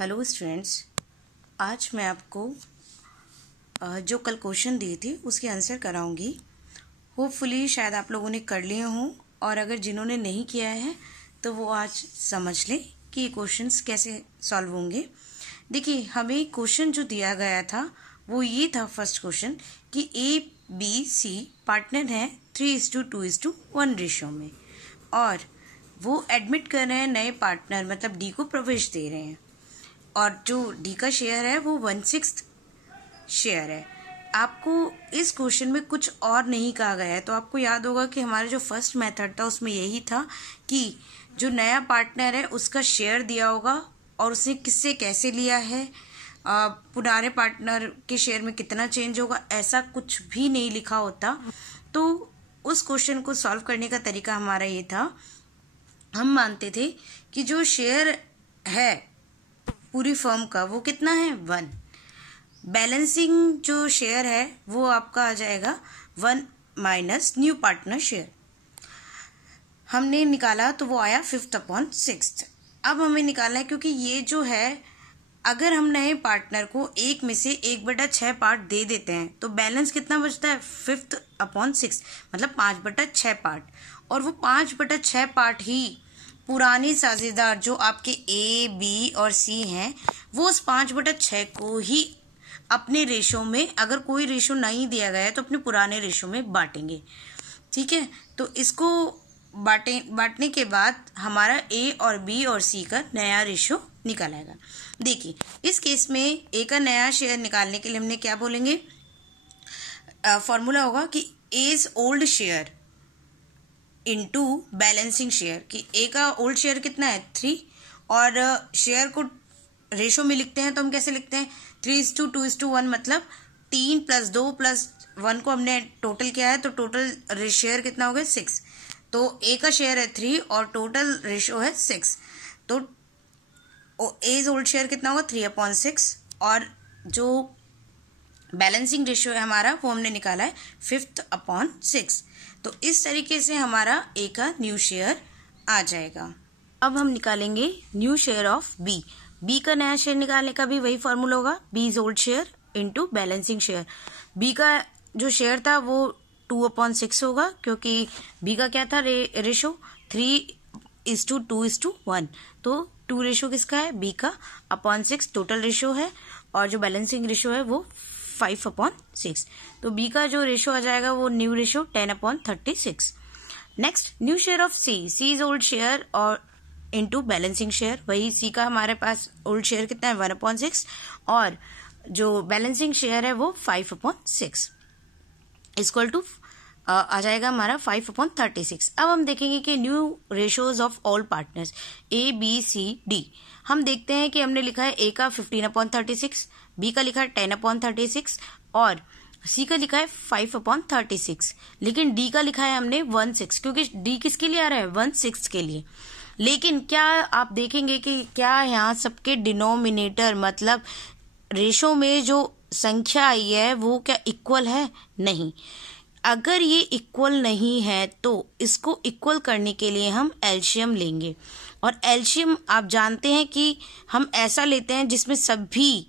Hello students, आज मैं आपको जो कल क्वेश्चन दिए थे उसके आंसर कराऊंगी। होपफुली शायद आप लोगों ने कर लिए हों, और अगर जिन्होंने नहीं किया है तो वो आज समझ लें कि ये क्वेश्चंस कैसे सॉल्व होंगे। देखिए, हमें क्वेश्चन जो दिया गया था वो ये था, फर्स्ट क्वेश्चन, कि ABC पार्टनर हैं 3:2:1 रेशो में, और वो एडमिट कर रहे हैं नए पार्टनर, मतलब डी को प्रवेश दे रहे हैं, और जो डी का शेयर है वो 1/6 शेयर है। आपको इस क्वेश्चन में कुछ और नहीं कहा गया है, तो आपको याद होगा कि हमारा जो फर्स्ट मेथड था उसमें यही था कि जो नया पार्टनर है उसका शेयर दिया होगा और उसने किससे कैसे लिया है, पुराने पार्टनर के शेयर में कितना चेंज होगा, ऐसा कुछ भी नहीं लिखा होता। तो उस क्वेश्चन को सॉल्व करने का तरीका हमारा ये था, हम मानते थे कि जो शेयर है पूरी फर्म का वो कितना है 1। बैलेंसिंग जो शेयर है वो आपका आ जाएगा 1 माइनस न्यू पार्टनर शेयर। हमने निकाला तो वो आया 5/6। अब हमें निकालना है, क्योंकि ये जो है, अगर हम नए पार्टनर को एक में से 1/6 पार्ट दे देते हैं तो बैलेंस कितना बचता है 5/6, मतलब 5/6 पार्ट। और वो 5/6 पार्ट ही पुराने साझेदार जो आपके A, B और C हैं, वो उस 5/6 को ही अपने रेशो में, अगर कोई रेशो नहीं दिया गया है तो अपने पुराने रेशो में बांटेंगे। ठीक है, तो इसको बांटने के बाद हमारा A और B और C का नया रेशो निकल आएगा। देखिए, इस केस में A का नया शेयर निकालने के लिए हमने क्या बोलेंगे, फॉर्मूला होगा कि A's old share into balancing share, कि A का ओल्ड शेयर कितना है 3, और शेयर को रेशो में लिखते हैं तो हम कैसे लिखते हैं 3:2:1, मतलब 3 + 2 + 1 को हमने टोटल किया है तो टोटल शेयर कितना हो गया 6। तो A का शेयर है 3 और टोटल रेशो है 6, तो A's ओल्ड शेयर कितना होगा 3/6, और जो बैलेंसिंग रेशियो है हमारा वो हमने निकाला है 5/6। तो इस तरीके से हमारा A का न्यू शेयर आ जाएगा। अब हम निकालेंगे न्यू शेयर ऑफ B का नया शेयर निकालने का भी वही फॉर्मूला होगा, B's old share into balancing share. B का जो शेयर था वो 2/6 होगा, क्योंकि B का क्या था रेशो 3:2:1, तो 2 रेशो किसका है B का, /6 टोटल रेशो है, और जो बैलेंसिंग रेशो है वो 5/6। तो B का जो रेशो आ जाएगा वो new ratio 10/36। Next, new share of C's old share और इनटू बैलेंसिंग शेयर। वही C का हमारे पास ओल्ड शेयर कितना है 1/6, और जो बैलेंसिंग शेयर है वो 5/6, इक्वल टू आ जाएगा हमारा 5/36। अब हम देखेंगे कि new ratios of all partners A, B, C, D। हम देखते हैं कि हमने लिखा है A का 15/36, B का लिखा है 10/36, और C का लिखा है 5/36, लेकिन D का लिखा है हमने 1/6, क्योंकि D किसके लिए आ रहा है 1/6 के लिए। लेकिन क्या आप देखेंगे कि क्या यहाँ सबके डिनोमिनेटर, मतलब रेशो में जो संख्या आई है वो क्या इक्वल है? नहीं। अगर ये इक्वल नहीं है तो इसको इक्वल करने के लिए हम एलसीएम लेंगे, और एलसीएम आप जानते हैं कि हम ऐसा लेते हैं जिसमें सभी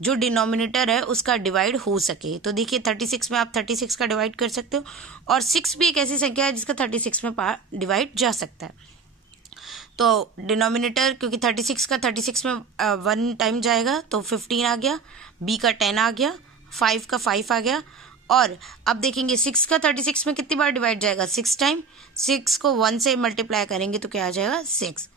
जो डिनोमिनेटर है उसका डिवाइड हो सके। तो देखिए 36 में आप 36 का डिवाइड कर सकते हो, और 6 भी एक ऐसी संख्या है जिसका 36 में डिवाइड जा सकता है। तो डिनोमिनेटर, क्योंकि 36 का 36 में 1 टाइम जाएगा तो 15 आ गया, B का 10 आ गया, 5 का 5 आ गया, और अब देखेंगे 6 का 36 में कितनी बार डिवाइड जाएगा 6 टाइम। 6 को 1 से मल्टीप्लाई करेंगे तो क्या आ जाएगा 6।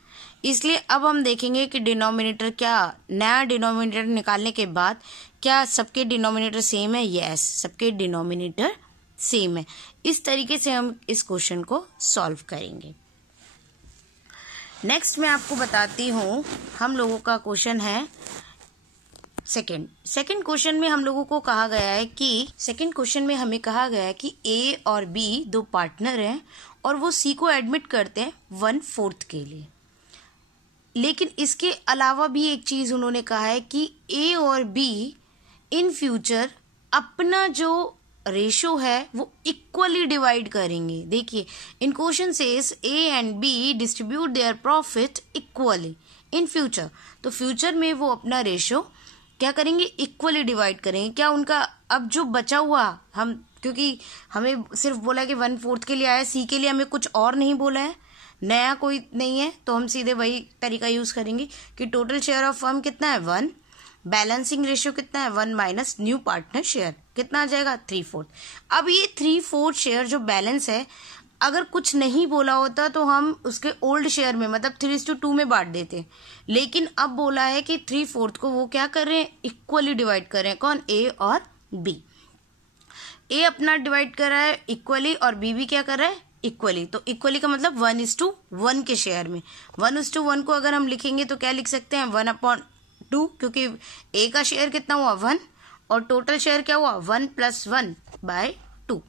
इसलिए अब हम देखेंगे कि डिनोमिनेटर, क्या नया डिनोमिनेटर निकालने के बाद क्या सबके डिनोमिनेटर सेम है? यस, सबके डिनोमिनेटर सेम है। इस तरीके से हम इस क्वेश्चन को सॉल्व करेंगे। नेक्स्ट मैं आपको बताती हूँ, हम लोगों का क्वेश्चन है सेकंड क्वेश्चन में हम लोगों को कहा गया है कि सेकंड क्वेश्चन में हमें कहा गया है कि A और B दो पार्टनर हैं और वो C को एडमिट करते हैं 1/4 के लिए। लेकिन इसके अलावा भी एक चीज उन्होंने कहा है कि A और B इन फ्यूचर अपना जो रेशो है वो इक्वली डिवाइड करेंगे। देखिए in question says A and B distribute their profit equally in future, तो फ्यूचर में वो अपना रेशो क्या करेंगे, इक्वली डिवाइड करेंगे। क्या उनका अब जो बचा हुआ, हम क्योंकि हमें सिर्फ बोला है कि 1/4 के लिए आया, सी के लिए हमें कुछ और नहीं बोला है, नया कोई नहीं है, तो हम सीधे वही तरीका यूज करेंगे कि टोटल शेयर ऑफ फर्म कितना है 1, बैलेंसिंग रेशियो कितना है 1 माइनस न्यू पार्टनर शेयर कितना आ जाएगा 3/4। अब ये 3/4 शेयर जो बैलेंस है, अगर कुछ नहीं बोला होता तो हम उसके ओल्ड शेयर में मतलब 3:2 में बांट देते, लेकिन अब बोला है कि 3/4 को वो क्या कर रहे हैं, इक्वली डिवाइड कर रहे हैं। कौन, ए और बी। ए अपना डिवाइड कर रहा है इक्वली और बी भी क्या कर रहा है, इक्वली। तो इक्वली का मतलब 1:1 के शेयर में 1:1 को अगर हम लिखेंगे तो क्या लिख सकते हैं 1/2, क्योंकि ए का शेयर कितना हुआ 1 और टोटल शेयर क्या हुआ 1 + 1/2,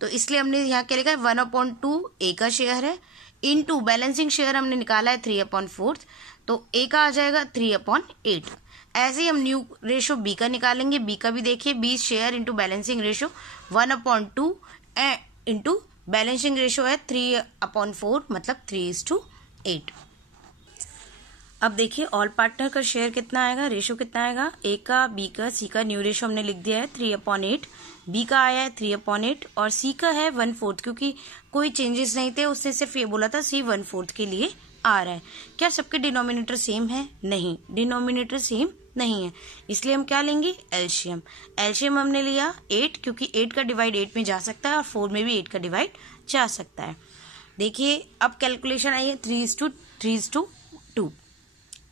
तो इसलिए हमने यहाँ क्या लिखा है 1/2 ए का शेयर है, इनटू बैलेंसिंग शेयर हमने निकाला है 3/4, तो ए का आ जाएगा 3/8। ऐसे ही हम न्यू रेशो बी का निकालेंगे, बी का भी देखिए, B share into balancing ratio 1/2 into balancing ratio है 3/4 मतलब 3:8। अब देखिए ऑल पार्टनर का शेयर कितना आएगा, रेशो कितना आएगा, ए का, बी का, सी का न्यू रेशो हमने लिख दिया है 3/8, बी का आया है 3/8 और सी का है 1/4, क्योंकि कोई चेंजेस नहीं थे, उसने सिर्फ ये बोला था सी 1/4 के लिए आ रहा है। क्या सबके डिनोमिनेटर सेम है, नहीं, डिनोमिनेटर सेम नहीं है, इसलिए हम क्या लेंगे, एलसीएम। एलसीएम हमने लिया 8, क्योंकि 8 का डिवाइड 8 में जा सकता है और 4 में भी 8 का डिवाइड जा सकता है। देखिए अब कैलकुलेशन आई है 3:2,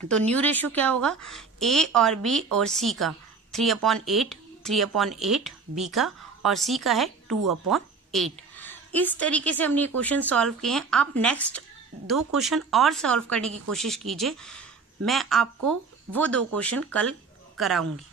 तो न्यू रेशो क्या होगा, ए और बी और सी का 3/8 बी का और सी का है 2/8। इस तरीके से हमने ये क्वेश्चन सॉल्व किए हैं। आप नेक्स्ट 2 क्वेश्चन और सॉल्व करने की कोशिश कीजिए, मैं आपको वो 2 क्वेश्चन कल कराऊंगी।